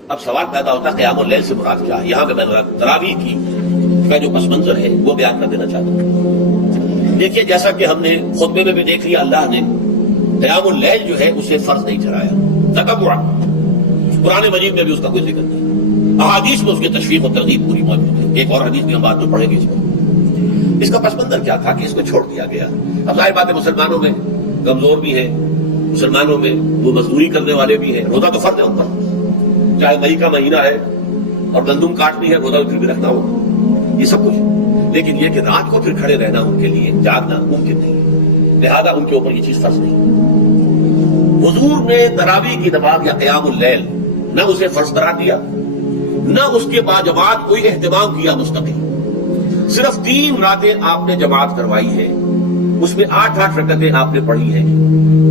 اب سوال پیدا ہوتا ہے قیام اللیل سے مراد کیا ہے؟ یہاں پہ میں تراویح کی کا جو پس منظر ہے وہ بیان کر دینا چاہتا ہوں۔ دیکھیے جیسا کہ ہم نے خطبے میں بھی دیکھ لیا، اللہ نے قیام اللیل جو ہے اسے فرض نہیں ٹھہرایا، تطوع۔ قرآن مجید میں بھی اس کا کوئی ذکر نہیں، احادیث میں اس کی تشریح و ترغیب پوری موجود ہے۔ ایک اور حدیث بھی ہم بعد میں پڑھیں گے اس کا پس منظر کیا تھا کہ اس کو چھوڑ دیا گیا۔ اب ظاہر بات ہے مسلمانوں میں کمزور بھی ہے، مسلمانوں میں وہ مزدوری کرنے والے بھی ہیں، روزہ تو فرض ہے ان پر، چاہے مئی کا مہینہ ہے اور گندم کاٹنی ہے، روزہ پھر بھی رکھنا ہوگا، یہ سب کچھ۔ لیکن یہ کہ رات کو پھر کھڑے رہنا ان کے لیے جاگنا ممکن نہیں، لہذا ان کے اوپر یہ چیز فرض نہیں۔ حضور نے تراویح کی نماز یا قیام اللیل نہ اسے فرض قرار دیا، نہ اس کے بعد جماعت کوئی اہتمام کیا مستقل۔ صرف 3 راتیں آپ نے جماعت کروائی ہے، اس میں 8 رکعتیں آپ نے پڑھی ہیں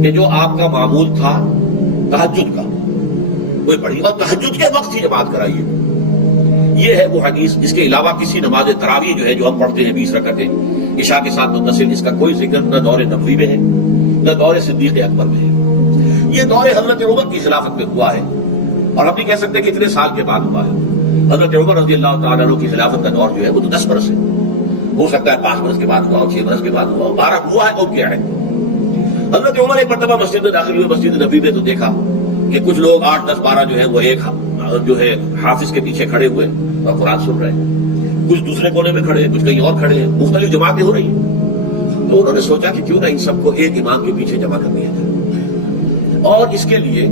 کہ جو آپ کا معمول تھا تہجد کا کوئی پڑھی، اور تہجد کے وقت ہی جماعت کرائی ہے۔ یہ ہے وہ حدیث۔ اس کے علاوہ کسی نماز تراویح جو ہے جو ہم پڑھتے ہیں 20 رکعتیں عشاء کے ساتھ متصل، اس کا کوئی ذکر نہ دور نبوی میں ہے نہ دور صدیق اکبر میں ہے۔ یہ دور حضرت عمر کی خلافت میں ہوا ہے، اور ہم بھی کہہ سکتے ہیں کہ اتنے سال کے بعد ہوا ہے۔ حضرت عمر رضی اللہ تعالیٰ عنہ کی خلافت کا دور جو ہے وہ تو 10 برس ہے، ہو سکتا ہے 5 برس کے بعد ہوا ہو، 6 برس کے بعد ہوا ہو، 12 ہوا ہے تو کیا ہے۔ حضرت عمر ایک مرتبہ مسجد میں داخل ہوئے، مسجد نبی میں، تو دیکھا کہ کچھ لوگ 8 10 12 جو ہے وہ ایک جو ہے حافظ کے پیچھے کھڑے ہوئے اور قرآن سن رہے ہیں، کچھ دوسرے کونے میں کھڑے ہیں، کچھ کہیں اور کھڑے ہیں، مختلف جماعتیں ہو رہی ہیں۔ تو انہوں نے سوچا کہ کیوں نہ ان سب کو ایک امام کے پیچھے جمع کر دیا جائے، اور اس کے لیے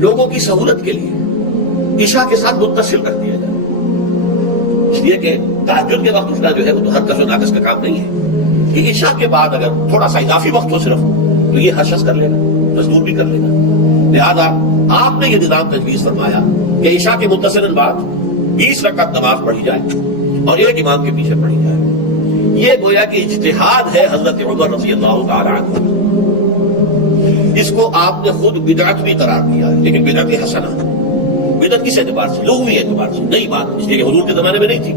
لوگوں کی سہولت کے لیے عشاء کے ساتھ متصل کر دیا جائے، اس لیے کہ تہجد کے وقت اٹھنا جو ہے وہ تو ہر کس و ناقص کا کام نہیں ہے، کہ عشاء کے بعد اگر تھوڑا سا اضافی وقت ہو صرف، تو یہ ہر شخص کر لے گا، مزدور بھی کر لے گا۔ لہذا آپ نے یہ نظام تجویز فرمایا کہ عشاء کے متصل بعد 20 رکعت نماز پڑھی جائے اور ایک امام کے پیچھے پڑھی جائے۔ یہ گویا کہ اجتہاد ہے حضرت عمر رضی اللہ تعالیٰ عنہ، اس کو آپ نے خود بدعت بھی قرار دیا ہے، لیکن بدعت حسنہ۔ بدعت کس اعتبار سے؟ لغوی اعتبار سے، نئی بات، اس لیے کہ حضور کے زمانے میں نہیں تھی،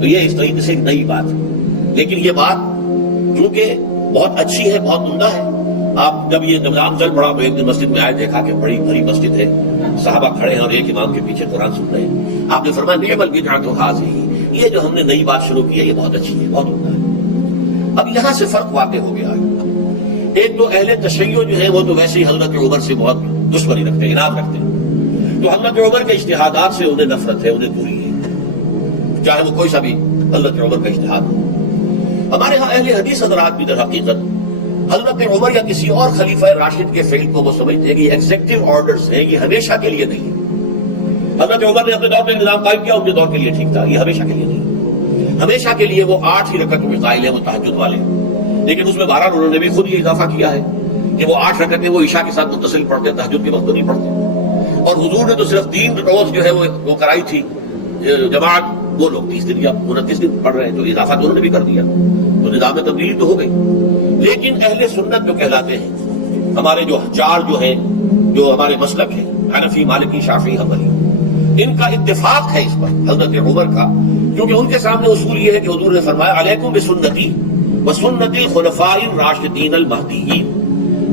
تو یہ اس طریقے سے ایک نئی بات ہے۔ لیکن یہ بات چونکہ بہت اچھی ہے، بہت عمدہ ہے۔ آپ جب یہ نظام چل پڑا تو ایک دن مسجد میں آئے، دیکھا کہ بڑی بھری مسجد ہے، صحابہ کھڑے ہیں اور ایک امام کے پیچھے قرآن سن رہے ہیں۔ آپ نے فرمایا نعم البدعۃ ھذہ، یہ جو ہم نے نئی بات شروع کی ہے یہ بہت اچھی ہے، بہت عمدہ ہے۔ اب یہاں سے فرق واقع ہو گیا ہے۔ ایک تو اہل تشیع جو ہے وہ تو ویسے ہی حضرت عمر سے بہت دشمنی رکھتے ہیں، عناد رکھتے ہیں، تو حضرت عمر کے اجتہادات سے انہیں نفرت ہے، انہیں دوری ہے، چاہے وہ کوئی سا بھی حضرت عمر کا اجتہاد ہو۔ ہمارے ہاں اہل حدیث حضرات بھی در حقیقت حضرت عمر یا کسی اور خلیفہ راشد کے فعل کو وہ سمجھتے ہیں کہ یہ ایگزیکٹو آرڈرز ہیں، یہ ہمیشہ کے لیے نہیں ہے۔ حضرت عمر نے اپنے دور میں نظام قائم کیا، ان کے دور کے لیے ٹھیک تھا، یہ ہمیشہ کے لیے نہیں۔ ہمیشہ کے لیے وہ 8 ہی رکعت میں قائل ہیں، وہ تہجد والے، لیکن اس میں بہرحال انہوں نے بھی خود یہ اضافہ کیا ہے کہ وہ 8 رکعتیں وہ عشاء کے ساتھ متصل پڑھتے ہیں، تہجد کے وقت تو نہیں پڑھتے۔ اور حضور نے تو صرف 3 روز جو ہے وہ کرائی تھی جماعت، وہ لوگ 30 دن یا 29 دن پڑھ رہے ہیں، تو اضافہ تو انہوں نے بھی کر دیا، تو نظام میں تبدیلی تو ہو گئی۔ لیکن اہل سنت جو کہلاتے ہیں، ہمارے جو 4 جو ہیں، جو ہمارے مسلک ہیں، حنفی، مالکی، شافعی، حنبلی، ان کا اتفاق ہے اس پر حضرت عمر کا، کیونکہ ان کے سامنے اصول یہ ہے کہ حضور نے فرمایا علیکم بسنتی وسنت الخلفاء الراشدین المہدیین،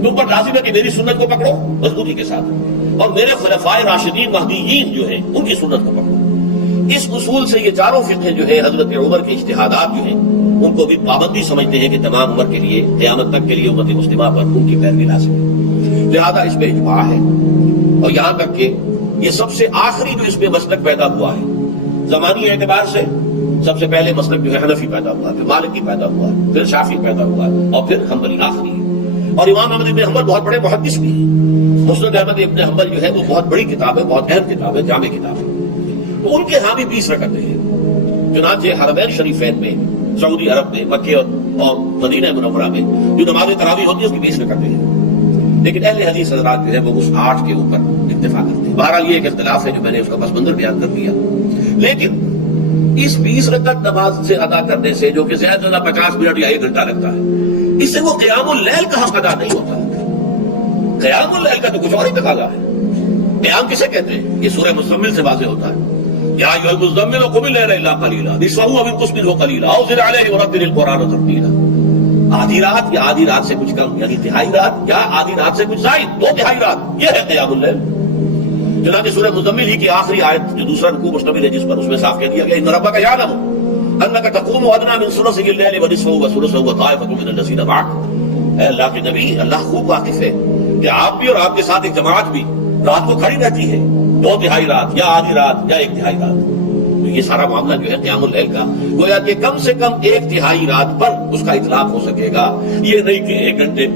تم پر لازم ہے کہ میری سنت کو پکڑو مضبوطی کے ساتھ، اور میرے خلفاء راشدین مہدیین جو ہیں ان کی سنت کو پکڑو۔ اس اصول سے یہ 4 فقہ جو ہے حضرت عمر کے اجتہادات جو ہیں ان کو بھی پابندی سمجھتے ہیں کہ تمام عمر کے لیے، قیامت تک کے لیے امت مسلمہ پر ان کی پیروی لازم ہے، لہذا اس پہ اجماع ہے۔ اور یہاں تک کہ یہ سب سے آخری جو اس میں مسلک پیدا ہوا ہے زمانی اعتبار سے، سب سے پہلے مسلک جو ہے حنفی پیدا ہوا، پھر مالکی پیدا ہوا، پھر شافعی پیدا ہوا، اور پھر حنبلی آخری ہے۔ اور امام احمد ابن حنبل بہت بڑے محدث بھی ہیں، مسند احمد ابن حنبل جو ہے وہ بہت بڑی کتاب ہے، بہت اہم کتاب ہے، جامع کتاب ہے، تو ان کے ہاں بھی 20 رکعتیں ہیں۔ چنانچہ حرمین شریفین میں، سعودی عرب میں، مکہ اور مدینہ منورہ میں جو نماز تراویح ہوتی ہے اس کی 20 رکعتیں ہیں، لیکن اہل حدیث حضرات جو ہے وہ اس 8 کے اوپر اتفاق کرتے ہیں۔ بہرحال یہ ایک اختلاف ہے جو میں نے اس کا پس منظر بیان کر دیا، لیکن اس 20 رکعت نماز سے ادا کرنے سے، جو کہ زیادہ سے زیادہ 50 منٹ یا 1 گھنٹہ لگتا ہے، اس سے وہ قیام اللیل کا حق ادا نہیں ہوتا۔ قیام اللیل کا تو کچھ اور ہی تقاضا ہے۔ قیام کسے کہتے ہیں؟ یہ سورہ مزمل سے واضح ہوتا ہے، یا ایھا المزمل قم اللیل الا قلیلا نصفہ او انقص منہ قلیلا او زد علیہ ورتل القرآن ترتیلا۔ آدھی رات یا آدھی رات سے کچھ کم، یعنی تہائی رات یا آدھی رات سے کچھ زائد، 2 تہائی رات، یہ ہے قیام اللیل۔ چنانچہ سورہ مزمل ہی کی آخری آیت جو دوسرا رکوع مشتمل ہے جس پر، اس میں صاف کہہ دیا گیا ان ربک یعلم انک تقوم ادنی من ثلث الليل ونصفه وثلثه وطائفة من الذین معك۔ اے اللہ کے نبی، اللہ خوب واقف ہے کہ آپ بھی اور آپ کے ساتھ ایک جماعت بھی رات کو کھڑی رہتی ہے، 2/3 رات یا آدھی رات یا 1/3 رات۔ تو یہ سارا معاملہ جو ہے قیام اللیل کا، گویا کہ کم سے کم 1/3 رات پر اس کا اطلاق ہو سکے گا، یہ نہیں کہ 1 گھنٹے۔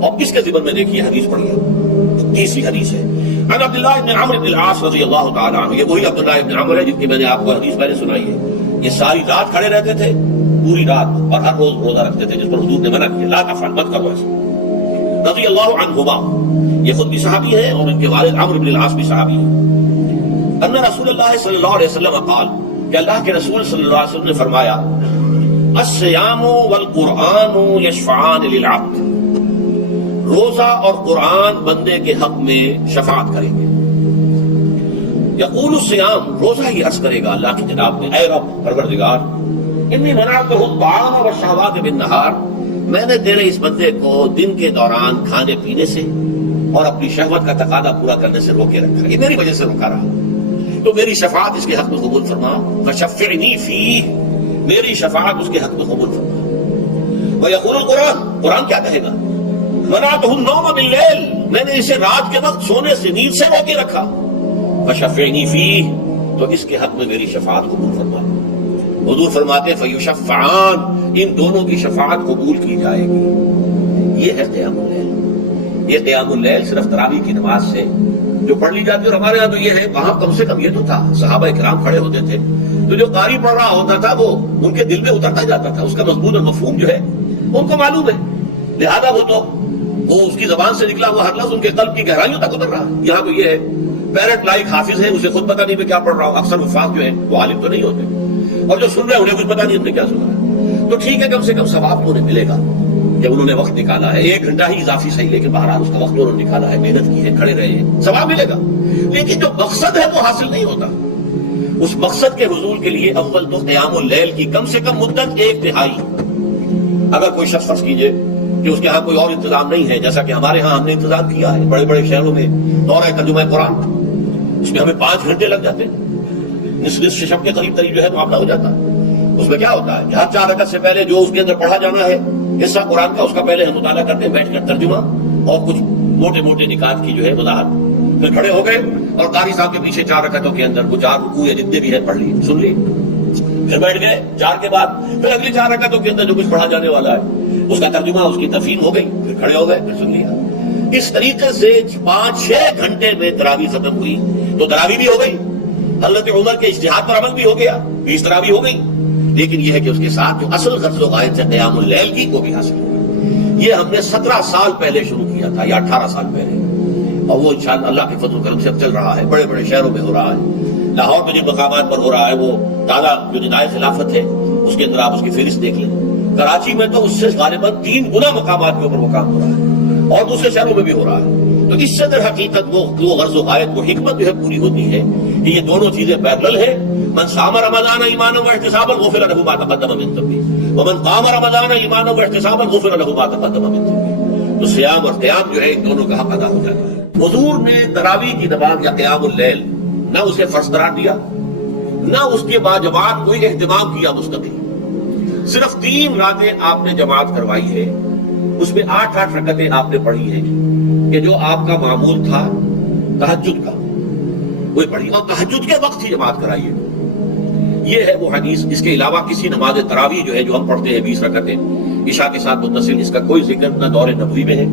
اور اس کے ذمن میں دیکھیے حدیث پڑھیے، تیسری حدیث ہے عن عبداللہ بن عمرو بن العاص رضی اللہ تعالیٰ عنہ۔ یہ وہی عبداللہ بن عمرو ہے جن کی میں نے آپ کو حدیث پہلے سنائی ہے۔ یہ ساری رات کھڑے رہتے تھے، پوری رات، اور ہر روز روزہ رکھتے تھے، جس پر حضور نے منع کیا، لا تفعل، مت کرو ایسا، رضی اللہ عنہما۔ یہ خود بھی صحابی ہے اور ان کے والد عمرو بن العاص بھی صحابی ہیں۔ ان رسول اللہ صلی اللہ علیہ وسلم قال، کہ اللہ کے رسول صلی اللہ علیہ وسلم نے فرمایا، الصیام والقرآن یشفعان للعبد، روزہ اور قرآن بندے کے حق میں شفاعت کریں گے۔ یقول الصیام، روزہ ہی عرض کرے گا اللہ کی جناب میں، اے رب پروردگار، انی منعتہ الطعام والشہوات بالنہار، میں نے تیرے اس بندے کو دن کے دوران کھانے پینے سے اور اپنی شہوت کا تقاضا پورا کرنے سے روکے رکھا، یہ میری وجہ سے روکا رہا، تو میری شفاعت اس کے حق میں قبول فرما، فشفعنی فیہ، میری شفاعت اس کے حق میں قبول فرما۔ ویقول القرآن، قرآن کیا کہے گا، منعتہ النوم باللیل، میں نے اسے رات کے وقت سونے سے، نیند سے روکے رکھا، فشفعنی فیہ، تو اس کے حق میں میری شفاعت قبول فرما۔ حضور فرماتے فیشفعان، ان دونوں کی شفاعت قبول کی جائے گی۔ یہ ہے قیام اللیل۔ یہ قیام اللیل صرف تراویح کی نماز سے جو پڑھ لی جاتی ہے، اور ہمارے ہاں تو یہ ہے، وہاں کم سے کم یہ تو تھا، صحابہ کرام کھڑے ہوتے تھے تو جو قاری پڑھ رہا ہوتا تھا وہ ان کے دل میں اترتا جاتا تھا، اس کا مضمون اور مفہوم جو ہے ان کو معلوم ہے، لہذا وہ اس کی زبان سے نکلا ہوا ہر لفظ ان کے قلب کی گہرائیوں تک اتر رہا ہے۔ یہاں تو یہ ہے پیرٹ لائک حافظ ہے، اسے خود پتہ نہیں میں کیا پڑھ رہا ہوں، اکثر حفاظ جو ہے وہ عالم تو نہیں ہوتے، اور جو سن رہے ہیں انہیں کچھ پتہ نہیں ہم نے کیا سنا ہے، تو ٹھیک ہے، کم سے کم ثواب تو انہیں ملے گا کہ انہوں نے وقت نکالا ہے، 1 گھنٹہ ہی اضافی صحیح، لیکن بہرحال اس کا وقت انہوں نے نکالا ہے، محنت کی ہے، کھڑے رہے ہیں، ثواب ملے گا۔ لیکن جو مقصد ہے وہ حاصل نہیں ہوتا۔ اس مقصد کے حصول کے لیے اول تو قیام اللیل کی کم سے کم مدت 1/3۔ اگر کوئی شخص فرض کیجئے کہ اس کے ہاں کوئی اور انتظام نہیں ہے، جیسا کہ ہمارے ہاں ہم نے انتظام کیا ہے، بڑے بڑے شہروں میں دورہ ترجمہ قرآن، اس میں ہمیں 5 گھنٹے لگ جاتے ہیں، نصف شب کے قریب جو ہے معاملہ ہو جاتا ہے۔ اس میں کیا ہوتا ہے کہ ہر 4 رکعت سے پہلے جو اس کے اندر پڑھا جانا ہے حصہ قرآن کا، اس کا پہلے ہم مطالعہ کرتے ہیں بیٹھ کر، ترجمہ اور کچھ موٹے موٹے نکات کی جو ہے وضاحت، پھر کھڑے ہو گئے اور قاری صاحب کے پیچھے 4 رکعتوں کے اندر وہ 4 رکوع یا جتنے بھی ہے پڑھ لیے، سن لیے، پھر بیٹھ گئے 4 کے بعد، پھر اگلی 4 رکعتوں کے اندر جو کچھ پڑھا جانے والا ہے اس کا ترجمہ، اس کی تفہیم ہو گئی، پھر کھڑے ہو گئے، پھر سن لیا۔ اس طریقے سے 5-6 گھنٹے میں تراویح ختم ہوئی، تو تراویح بھی ہو گئی، حضرت عمر کے اجتہاد پر عمل بھی ہو گیا، 20 تراویح ہو گئی، لیکن یہ ہے کہ اس کے ساتھ جو اصل غرض و غایت ہے قیام اللیل کی، وہ بھی حاصل ہوگی۔ یہ ہم نے 17 سال پہلے شروع کیا تھا یا 18 سال پہلے، اور وہ انشاءاللہ اللہ کے فضل و کرم سے اب چل رہا ہے، بڑے بڑے شہروں میں ہو رہا ہے، لاہور میں جن مقامات پر ہو رہا ہے وہ تازہ جو ندائے خلافت ہے اس کے اندر آپ اس کی فہرست دیکھ لیں، کراچی میں تو اس سے غالباً 3 گنا مقامات کے اوپر وہ کام ہو رہا ہے، اور دوسرے شہروں میں بھی ہو رہا ہے۔ تو اس سے در حقیقت وہ غرض و غایت، وہ حکمت جو ہے پوری ہوتی ہے کہ یہ دونوں چیزیں پیرلل ہیں۔ من صام رمضان ایمانا واحتسابا غفر له ما تقدم من ذنبه ومن قام رمضان ایمانا واحتسابا غفر له ما تقدم من ذنبه، تو صیام اور قیام جو ہے ان دونوں کا حق ادا ہو جاتا ہے۔ حضور نے تراویح کی نماز یا قیام اللیل نہ اسے فرض قرار دیا، نہ اس کے بعد جماعت کوئی اہتمام کیا مستقل، صرف 3 راتیں آپ نے جماعت کروائی ہے، اس میں 8-8 رکعتیں آپ نے پڑھی ہیں کہ جو آپ کا معمول تھا تہجد کا وہی پڑھی، اور تہجد کے وقت ہی جماعت کرائی ہے۔ یہ ہے وہ حدیث، اس کے علاوہ کسی نماز تراویح جو ہے جو ہم پڑھتے ہیں 20 رکعتیں عشاء کے ساتھ متصل، اس کا کوئی ذکر نہ دور نبوی میں ہے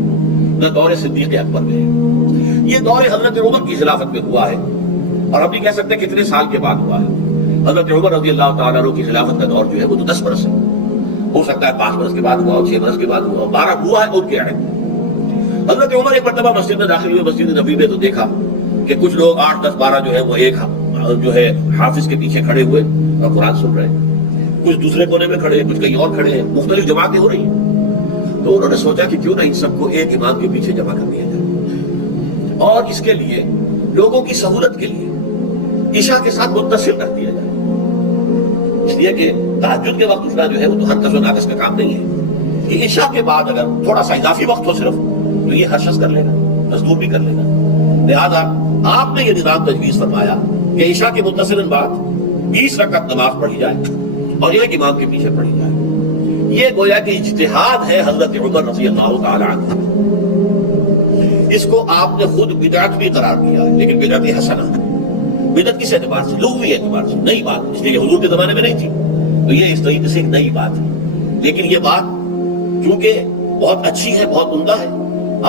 نہ دور صدیق اکبر میں ہے۔ یہ دور حضرت عمر کی خلافت میں ہوا ہے، اور ہم نہیں کہہ سکتے کتنے سال کے بعد ہوا ہے۔ حضرت عمر رضی اللہ تعالیٰ عنہ کی خلافت کا دور جو ہے وہ تو 10 برس ہے، ہو سکتا ہے 5 برس کے بعد ہوا، 6 برس کے بعد ہوا، 12 ہوا ہے ان کے عہد۔ حضرت عمر ایک مرتبہ مسجد میں داخل ہوئے، مسجد نبوی میں، تو دیکھا کہ کچھ لوگ 8, 10, 12 جو ہے وہ ایک جو ہے حافظ کے پیچھے کھڑے ہوئے اور قرآن سن رہے ہیں، کچھ دوسرے کونے میں کھڑے ہیں، کچھ کہیں اور کھڑے ہیں، مختلف جماعتیں ہو رہی ہیں۔ تو انہوں نے سوچا کہ کیوں نہ ان سب کو ایک امام کے پیچھے جمع کر دیا جائے، اور اس کے لیے لوگوں کی سہولت کے لیے عشاء کے ساتھ متصل کر دیا جائے، اس لیے کہ تہجد کے وقت اٹھنا جو ہے وہ تو ہر کس و ناقص کا کام نہیں ہے، کہ عشاء کے بعد اگر تھوڑا سا اضافی وقت ہو صرف، تو یہ ہر شخص کر لے گا، مزدور بھی کر لے گا، لہذا آپ نے یہ نظام تجویز فرمایا کہ عشاء کے متصلاً بعد 20 رکعت نماز پڑھی جائے اور ایک امام کے پیچھے پڑھی جائے. یہ گویا کہ اجتہاد ہے حضرت عمر رضی اللہ تعالی عنہ. اس کو آپ نے خود بدعت بھی قرار دیا ہے، لیکن بدعت حسنہ. بدعت کس اعتبار سے؟ لغوی اعتبار سے، نئی بات، اس لیے حضور کے زمانے میں نہیں تھی، تو یہ اس طریقے سے ایک نئی بات ہے. لیکن یہ بات چونکہ بہت اچھی ہے، بہت عمدہ ہے.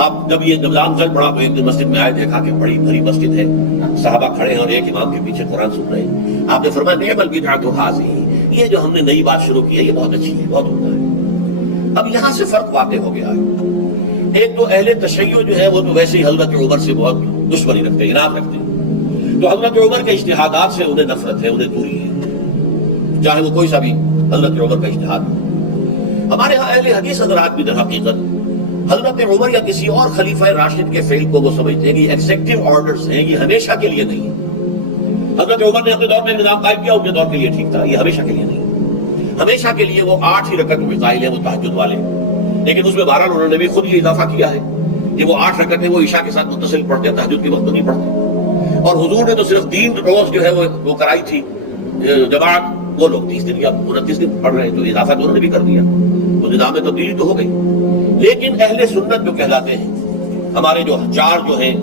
آپ جب یہ نظام چل پڑا تو ایک دن مسجد میں آئے، دیکھا کہ بڑی بھری مسجد ہے، صحابہ کھڑے ہیں اور ایک امام کے پیچھے قرآن سن رہے ہیں. آپ نے فرمایا نعم البدعۃ ھذہ، یہ جو ہم نے نئی بات شروع کی ہے یہ بہت اچھی ہے، بہت عمدہ ہے. اب یہاں سے فرق واقع ہو گیا ہے. ایک تو اہل تشیع جو ہے وہ تو ویسے ہی حضرت عمر سے بہت دشمنی رکھتے ہیں، اناد رکھتے ہیں. تو حضرت عمر کے اجتہادات سے انہیں نفرت ہے، انہیں دوری ہے، چاہے وہ کوئی سا بھی حضرت عمر کا اجتہاد ہو. ہمارے ہاں اہل حدیث حضرات بھی در حقیقت حضرت عمر یا کسی اور خلیفہ راشد کے فعل کو وہ سمجھتے ہیں کہ ایگزیکٹو آرڈرز ہیں، یہ ہمیشہ کے لیے نہیں ہے. حضرت عمر نے اپنے دور میں نظام قائم کیا، ان کے دور کے لیے ٹھیک تھا، یہ ہمیشہ کے لیے نہیں ہے. ہمیشہ کے لیے وہ 8 ہی رکعت میں قائل ہیں، وہ تہجد والے. لیکن اس میں بہرحال انہوں نے بھی خود یہ اضافہ کیا ہے کہ وہ 8 رکعتیں وہ عشاء کے ساتھ متصل پڑھتے ہیں، تہجد کے وقت نہیں پڑھتے. اور حضور نے تو صرف 3 روز جو ہے وہ کرائی تھی جماعت، وہ لوگ 30 دن یا 29 دن پڑھ رہے ہیں، تو اضافہ تو انہوں نے بھی کر دیا. تو نظام میں تبدیلی تو ہو گئی. لیکن اہل سنت جو کہلاتے ہیں، ہمارے جو 4 جو ہیں،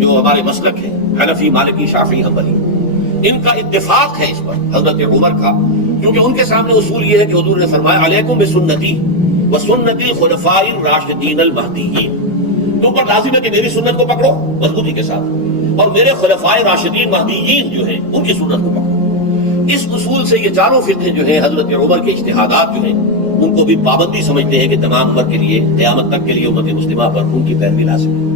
جو ہمارے مسلک ہیں، حنفی، مالکی، شافعی، حنبلی، ان کا اتفاق ہے اس پر حضرت عمر کا، کیونکہ ان کے سامنے اصول یہ ہے کہ حضور نے فرمایا علیکم بسنتی وسنت الخلفاء الراشدین المہدیین، تم پر لازم ہے کہ میری سنت کو پکڑو مضبوطی کے ساتھ، اور میرے خلفاء راشدین مہدیین جو ہیں ان کی سنت کو پکڑو. اس اصول سے یہ چاروں فرقے جو ہیں حضرت عمر کے اجتہادات جو ہیں ان کو بھی پابندی سمجھتے ہیں کہ تمام امت کے لیے، قیامت تک کے لیے امت مسلمہ پر ان کی پیروی لازم ہے.